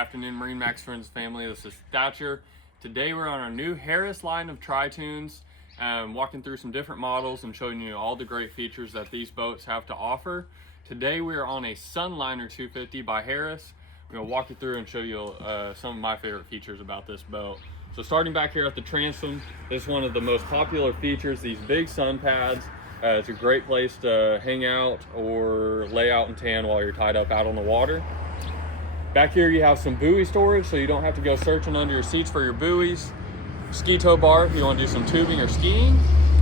Afternoon, MarineMax friends and family. This is Thatcher. Today we're on our new Harris line of tri-tunes, walking through some different models and showing you all the great features that these boats have to offer. Today we are on a Sunliner 250 by Harris. I'm going to walk you through and show you some of my favorite features about this boat. So starting back here at the transom, this is one of the most popular features, these big sun pads. It's a great place to hang out or lay out and tan while you're tied up out on the water. Back here you have some buoy storage, so you don't have to go searching under your seats for your buoys. Ski tow bar if you want to do some tubing or skiing.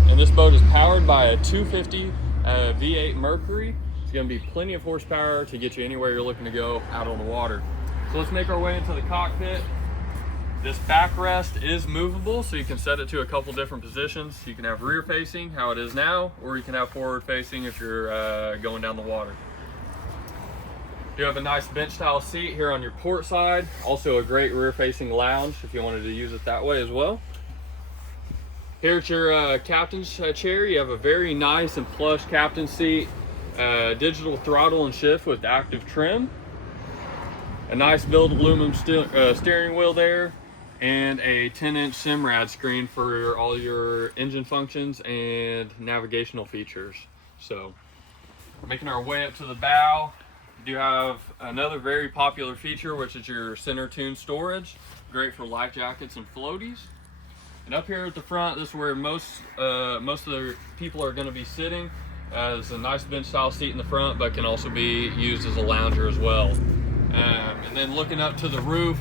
And this boat is powered by a 250 V8 Mercury. It's going to be plenty of horsepower to get you anywhere you're looking to go out on the water. So let's make our way into the cockpit. This backrest is movable, so you can set it to a couple different positions. You can have rear facing, how it is now, or you can have forward facing if you're going down the water. You have a nice bench style seat here on your port side. Also a great rear facing lounge if you wanted to use it that way as well. Here at your captain's chair, you have a very nice and plush captain's seat. Digital throttle and shift with active trim. A nice built aluminum steering wheel there. And a 10-inch SIMRAD screen for all your engine functions and navigational features. So, making our way up to the bow. You do have another very popular feature, which is your center tune storage. Great for life jackets and floaties. And up here at the front, this is where most of the people are going to be sitting. There's a nice bench style seat in the front, but can also be used as a lounger as well. And then looking up to the roof,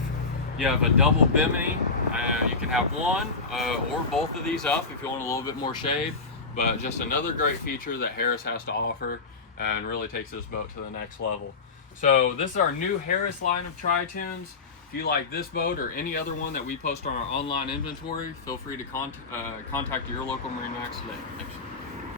you have a double bimini. You can have one or both of these up if you want a little bit more shade. But just another great feature that Harris has to offer and really takes this boat to the next level. So this is our new Harris line of tri-tunes. If you like this boat or any other one that we post on our online inventory, feel free to contact your local MarineMax today. Thanks.